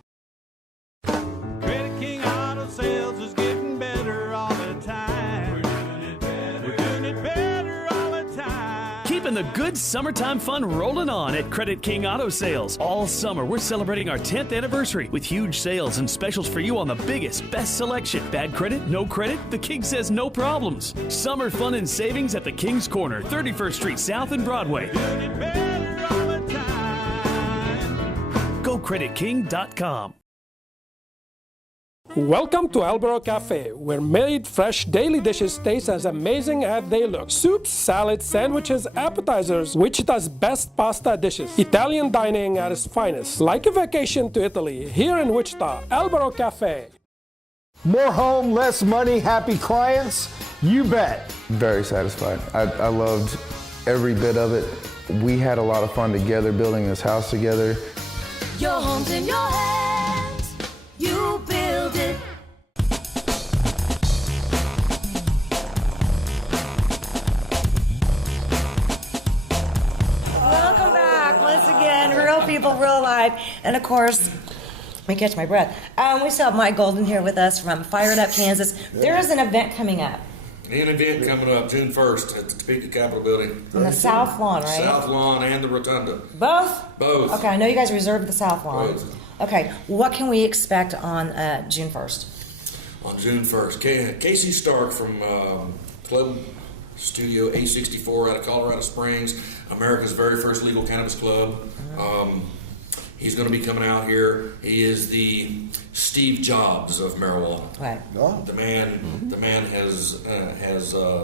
Credit King Auto Sales is getting better all the time. We're doing it better. We're doing it better all the time. Keeping the good summertime fun rolling on at Credit King Auto Sales. All summer, we're celebrating our 10th anniversary with huge sales and specials for you on the biggest, best selection. Bad credit, no credit, the King says no problems. Summer fun and savings at the King's Corner, 31st Street South and Broadway. Doing it better all the time. Go CreditKing.com. Welcome to Albro Cafe, where made fresh daily dishes taste as amazing as they look. Soups, salads, sandwiches, appetizers, Wichita's best pasta dishes. Italian dining at its finest. Like a vacation to Italy, here in Wichita, Albro Cafe. More home, less money, happy clients? You bet. Very satisfied. I loved every bit of it. We had a lot of fun together building this house together. Your home's in your hands. You build it. Welcome back once again, Real People, Real Life, and of course, let me catch my breath. We still have Mike Golden here with us from Fired Up, Kansas. There is an event coming up. An event coming up June 1st at the Topeka Capitol Building. On the South Lawn, right? South Lawn and the Rotunda. Both? Both. Okay, I know you guys reserved the South Lawn. Both. Okay, what can we expect on June 1st? On June 1st, Casey Stark from Club Studio A64 out of Colorado Springs, America's very first legal cannabis club. He's going to be coming out here. He is the Steve Jobs of marijuana. Right. Oh. The man has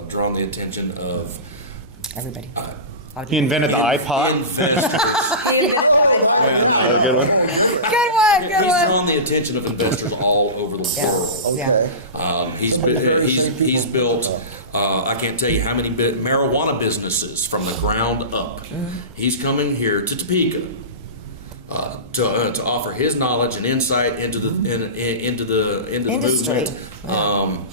drawn the attention of everybody. He invented the iPod. Investors. Another good one. Good one. He's drawn the attention of investors all over the world. Yeah. He's built. I can't tell you how many marijuana businesses from the ground up. He's coming here to Topeka to offer his knowledge and insight into the Industry. movement.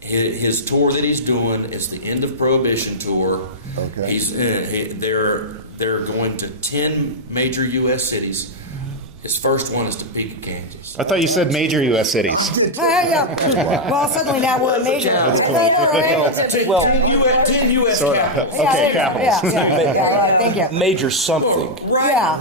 His tour that he's doing is the End of Prohibition tour. Okay. They're going to 10 major U.S. cities. His first one is Topeka, Kansas. I thought you said major U.S. cities. Yeah. Well, suddenly now we're a major. That's cool. I know, right? Well, 10 U.S. Sort of. capitals. Okay, capitals. Yeah, right, thank you. Major something. Right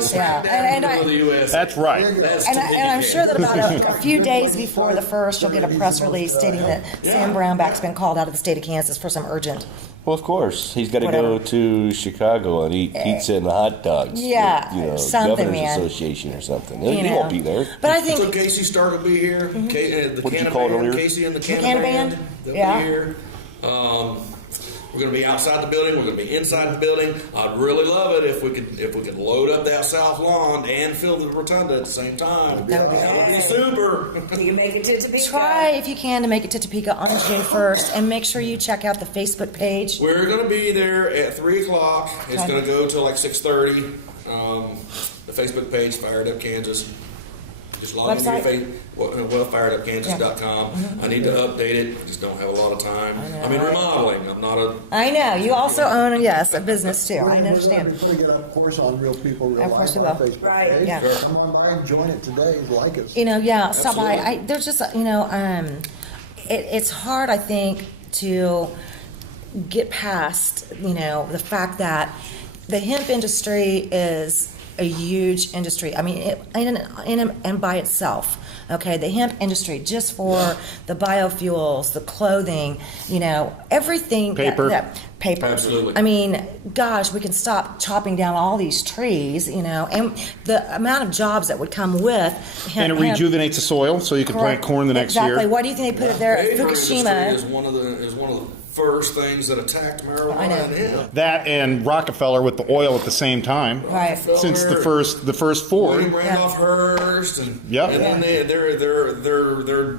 smack down in the middle of the U.S. That's right. That's And Topeka, I'm sure that Kansas. about a few days before the 1st, you'll get a press release stating that Sam Brownback's been called out of the state of Kansas for some urgent. Well, of course. He's got to Whatever. go to Chicago and eat pizza and hot dogs. Yeah, something, Governor's man. Association or something. You He know. won't be there. But I think So Casey Stark will be here. The What'd you Canna call it Band, earlier? Casey and the Canna Canna Band? Band. They'll Yeah. be here. We're going to be outside the building. We're going to be inside the building. I'd really love it if we could load up that South Lawn and fill the Rotunda at the same time. That would be be super. You can make it to Topeka. try, if you can, to make it to Topeka on June 1st, and make sure you check out the Facebook page. We're going to be there at 3 o'clock. It's Okay. going to go till like 6:30. The Facebook page, Fired Up Kansas. Just log Website? into firedupkansas.com. I need to update it. I just don't have a lot of time. I'm in remodeling. I'm not a. I know. You also own, yes, a business too. I We're understand. going to be putting it up, of course, on Real People, Real Of course Life we on will. Facebook Right. page. Yeah. Come on by and join it today. Like us. You know, yeah, stop by. Absolutely. There's just, it's hard, I think, to get past, the fact that the hemp industry is a huge industry. I mean, in and by itself. Okay, the hemp industry, just for the biofuels, the clothing, everything. Paper. Paper. Absolutely. I mean, gosh, we can stop chopping down all these trees, and the amount of jobs that would come with hemp. And it rejuvenates the soil, so you can plant Correct. corn the next exactly. year. Why do you think they put it there at Paper industry Fukushima? is one of the first things that attacked marijuana and hemp. That and Rockefeller with the oil at the same time. Right. Since the first Ford. William Randolph Hearst, and Yep. and then their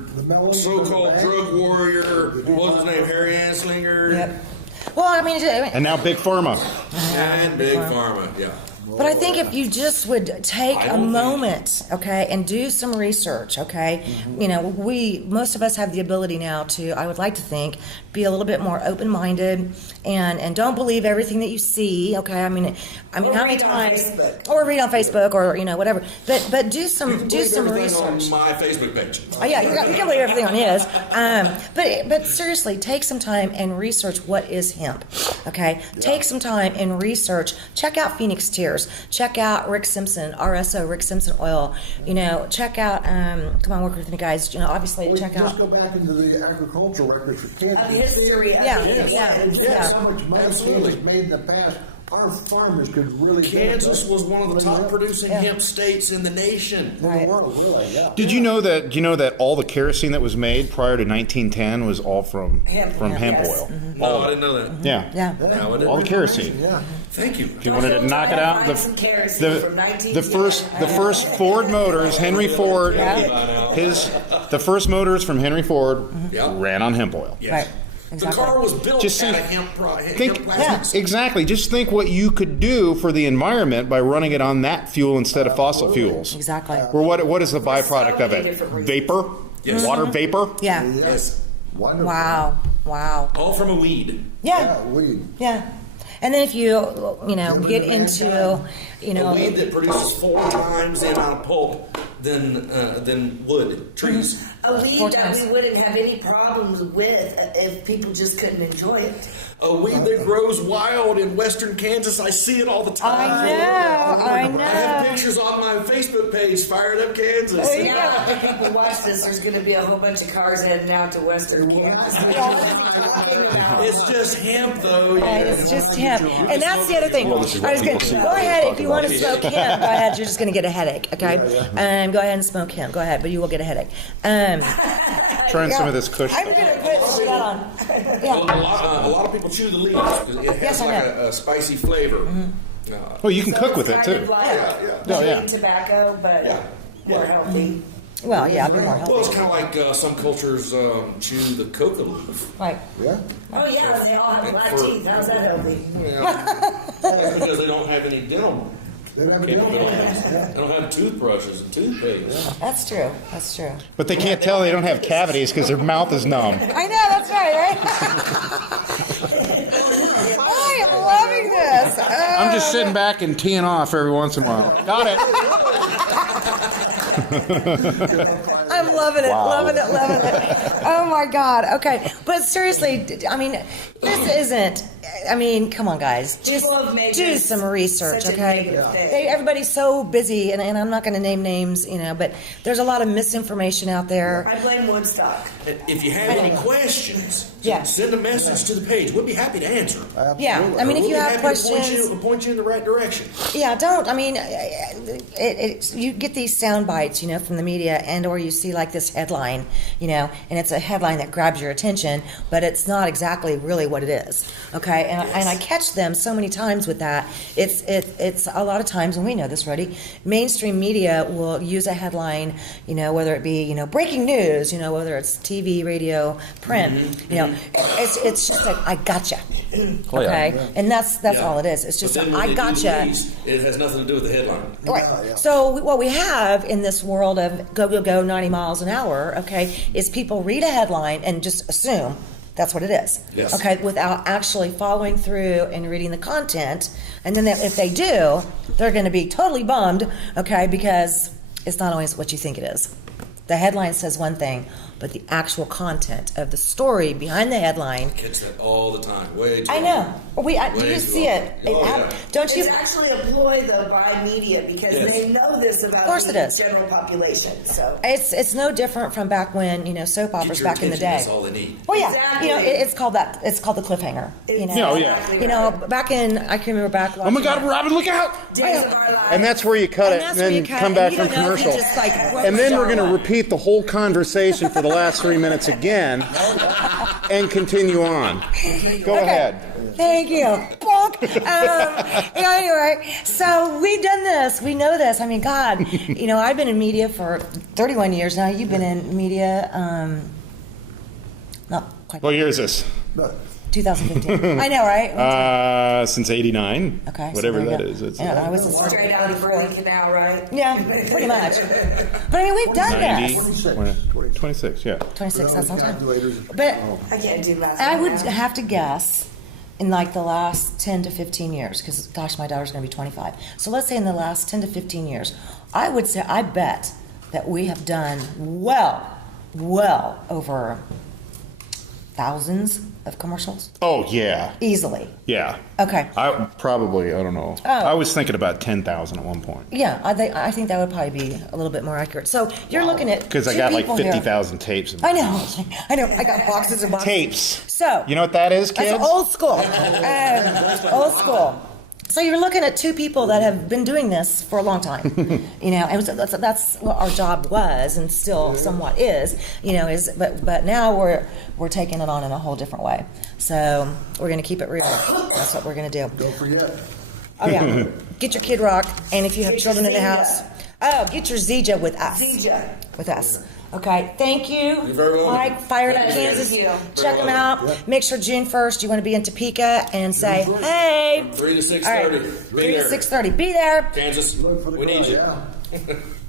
so-called drug warrior, what was his name, Harry Anslinger, Yep. Well, I mean, And now Big Pharma. and Big Pharma. Yeah. but I think if you just would take a moment, okay, and do some research, okay, you know, most of us have the ability now to, I would like to think, be a little bit more open-minded and don't believe everything that you see, okay? I mean, Or how many read on times, Facebook. or read on Facebook, or you know, whatever. But do some Everything research. on my Facebook page. Oh, yeah, you can believe everything on his. But seriously, take some time and research what is hemp. Okay, take some time and research. Check out Phoenix Tears. Check out Rick Simpson, RSO, Rick Simpson Oil. You know, check out. Come on, work with me, guys. You know, obviously, check Just out. go back into the agricultural records for Kansas. Of history. of Yeah, it. yeah. How much money Absolutely. was made in the past. Our farmers could really. Kansas was one of the top producing Yeah. hemp states in the nation. in the world, really. Yeah. Did you know that all the kerosene that was made prior to 1910 was all from hemp Yes. oil? No, I didn't know that. Yeah. Yeah. No, I didn't. All the kerosene. Yeah. Thank you. If you wanted to knock it out, Find some kerosene from the first Ford motors, Henry Ford, the first motors from Henry Ford Yeah. ran on hemp oil. Yes. Right. The Exactly. car was built Just out think- of hemp Think, plastics. exactly. Just think what you could do for the environment by running it on that fuel instead of fossil fuels. Exactly. Or what is the byproduct of many it? different reasons. Vapor? Yes. Water vapor? Yeah. Yes. Wonderful. Wow. All from a weed. Yeah. Weed. Yeah. And then if you get into, A weed that produces 4 times the amount of pulp than wood trees. A weed that we wouldn't have any problems with if people just couldn't enjoy it. A weed that grows wild in western Kansas. I see it all the time. I know. I have pictures on my Facebook page, Fired Up Kansas. Yeah, if people watch this, there's going to be a whole bunch of cars heading down to western Kansas. It's just hemp, though. Right, it's just hemp. And that's the other thing. I was going to go ahead if you want to smoke hemp. Go ahead. You're just going to get a headache, okay? Go ahead and smoke hemp. Go ahead, but you will get a headache. Trying some of this Kush. I'm going to put that on. Yeah. A lot of people chew the leaves because it has Yes, I like know. a spicy flavor. Well, you can cook with it Kind too. of like Oh, yeah. chewing tobacco, but more healthy. Well, yeah, I'll be more Well, it's healthy. kind of like some cultures chew the coca leaf. Right. Yeah. Oh yeah, they all have black teeth. How's that healthy? Because they don't have any dental They don't have a capabilities. deal. They don't have toothbrushes and toothpicks. That's true. That's true. But they can't tell they don't have cavities because their mouth is numb. I know, that's right, I am loving this. I'm just sitting back and teeing off every once in a while. Got it. I'm loving it, Wow. loving it. Oh my God. Okay. But seriously, I mean, this isn't, I mean, come on, guys. Just People have made do this some research, such a okay? negative thing. Everybody's so busy, and I'm not going to name names, but there's a lot of misinformation out there. I blame Woodstock. If you have any questions, Yeah. send a message to the page. We'll be happy to answer. Yeah. I mean, if We'll you be have happy to questions. point you in the right direction. Yeah, don't. I mean, you get these sound bites, from the media, or you see like this headline, and it's a headline that grabs your attention, but it's not exactly really what it is. Okay, and I catch them so many times with that. It's a lot of times, and we know this already. Mainstream media will use a headline, whether it be breaking news, whether it's TV, radio, print. It's just like I gotcha. Oh, yeah. Okay, and that's Yeah. all it is. It's just But then when I they do gotcha. these, it has nothing to do with the headline. Right. So what we have in this world of go 90 miles an hour, okay, is people read a headline and just assume that's what it is. Yes. Okay, without actually following through and reading the content. And then if they do, they're going to be totally bummed, okay, because it's not always what you think it is. The headline says one thing, but the actual content of the story behind the headline. Catch that all the time. Way too I know. Do Way you too see long. it? Oh, yeah. Don't you? It's actually a ploy, though, by media because Yes. they know this about Of course the it is. general population. So It's no different from back when soap Get operas your back in the attention, day. That's all they need. Well, yeah, Exactly. it's called that. It's called the cliffhanger. Oh, yeah. Back in I can remember back. Oh my God, Robin, look out! Days of Our Lives. And that's where you cut And it, that's and where then you cut come it, back and you from don't know if you commercial. just, like, wrote And the then we're jar going to line. repeat the whole conversation for the last 3 minutes again. and continue on. Go ahead. Thank you. Bonk. Anyway, so we've done this. We know this. I mean, God, I've been in media for 31 years now. You've been in media, not quite. What year is this? 2015. I know, right? Since '89. Okay. Whatever so that is. It's I was straight out of Berlin Canal, right? Yeah, pretty much. But I mean, we've done 90, this. 26, yeah. 26, that's a long time. But I can't do math. I would have to guess in like the last 10 to 15 years, because gosh, my daughter's going to be 25. So let's say in the last 10 to 15 years, I would say, I bet that we have done well over thousands of commercials. Oh, yeah. Easily. Yeah. Okay. I don't know. Oh. I was thinking about 10,000 at one point. Yeah, I think that would probably be a little bit more accurate. So you're looking at Because I two got like people here. 50,000 tapes. I know. I got boxes and boxes. Tapes. So You know what that is, kids? that's old school. Old school. So you're looking at two people that have been doing this for a long time, and that's what our job was and still somewhat is, but now we're taking it on in a whole different way. So we're going to keep it real. That's what we're going to do. Don't forget. Oh yeah, get your Kid Rock, and if you have children in the house, get your Zija with us. With us. Okay, thank you. You're very welcome. Mike, Fired Up Thank you. Kansas. Thank you. Check them out. Yep. Make sure June 1st you want to be in Topeka and say, hey. 3 to 6:30. All right. Be 3 there. to 6:30. Be there. Kansas, we need you.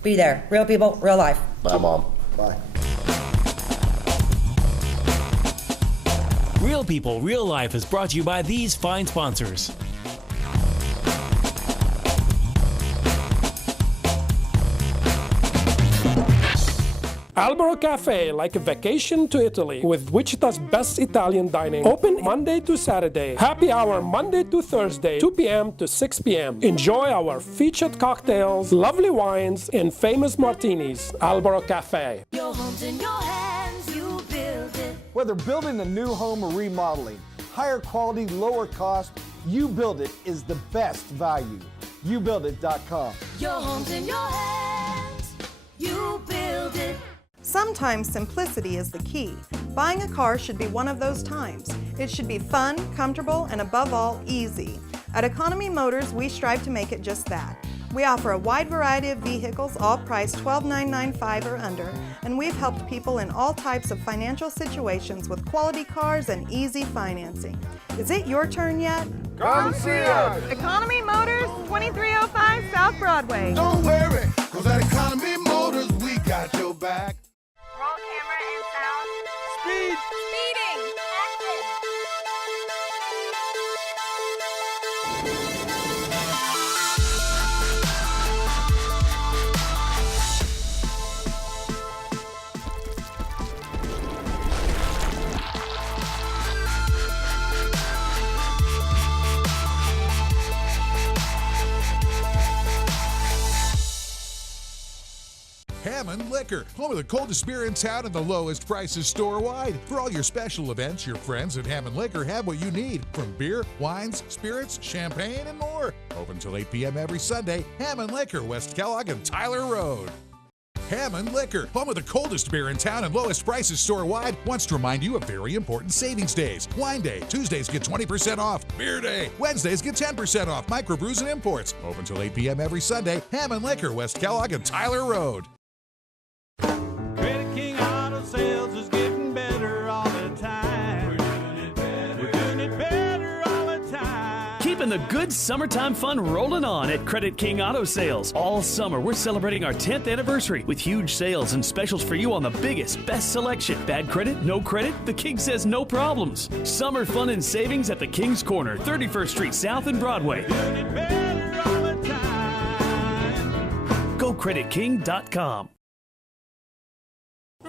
Be there. Real people, real life. Bye, Mom. Bye. Real People, Real Life is brought to you by these fine sponsors. Albero Cafe, like a vacation to Italy, with Wichita's best Italian dining. Open Monday to Saturday. Happy hour Monday to Thursday, 2 p.m. to 6 p.m. Enjoy our featured cocktails, lovely wines, and famous martinis. Albero Cafe. Your home's in your hands, you build it. Whether building a new home or remodeling, higher quality, lower cost, You Build It is the best value. YouBuildIt.com. Your home's in your hands, you build it. Sometimes simplicity is the key. Buying a car should be one of those times. It should be fun, comfortable, and above all, easy. At Economy Motors, we strive to make it just that. We offer a wide variety of vehicles, all priced $12,995 or under, and we've helped people in all types of financial situations with quality cars and easy financing. Is it your turn yet? Come see us. Economy Motors, 2305 South Broadway. Don't worry, cause at Economy Motors, we got your back. Roll camera and sound. Speed. Speeding. Action. Hammond Liquor, home of the coldest beer in town and the lowest prices store-wide. For all your special events, your friends at Hammond Liquor have what you need, from beer, wines, spirits, champagne, and more. Open till 8 p.m. every Sunday. Hammond Liquor, West Kellogg and Tyler Road. Hammond Liquor, home of the coldest beer in town and lowest prices store-wide, wants to remind you of very important savings days. Wine Day, Tuesdays get 20% off. Beer Day, Wednesdays get 10% off. Microbrews and imports. Open till 8 p.m. every Sunday. Hammond Liquor, West Kellogg and Tyler Road. Credit King Auto Sales is getting better all the time. We're doing it better. We're doing it better all the time. Keeping the good summertime fun rolling on at Credit King Auto Sales. All summer, we're celebrating our 10th anniversary with huge sales and specials for you on the biggest, best selection. Bad credit, no credit? The King says no problems. Summer fun and savings at the King's Corner, 31st Street South and Broadway. Doing it better all the time. Go CreditKing.com.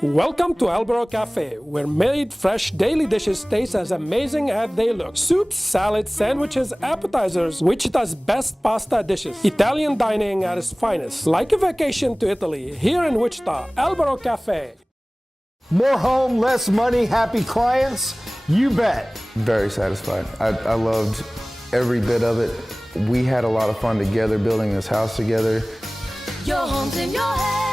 Welcome to Albero Cafe, where made fresh daily dishes taste as amazing as they look. Soups, salads, sandwiches, appetizers, Wichita's best pasta dishes. Italian dining at its finest. Like a vacation to Italy, here in Wichita, Albero Cafe. More home, less money, happy clients? You bet. Very satisfied. I loved every bit of it. We had a lot of fun together building this house together. Your home's in your hands.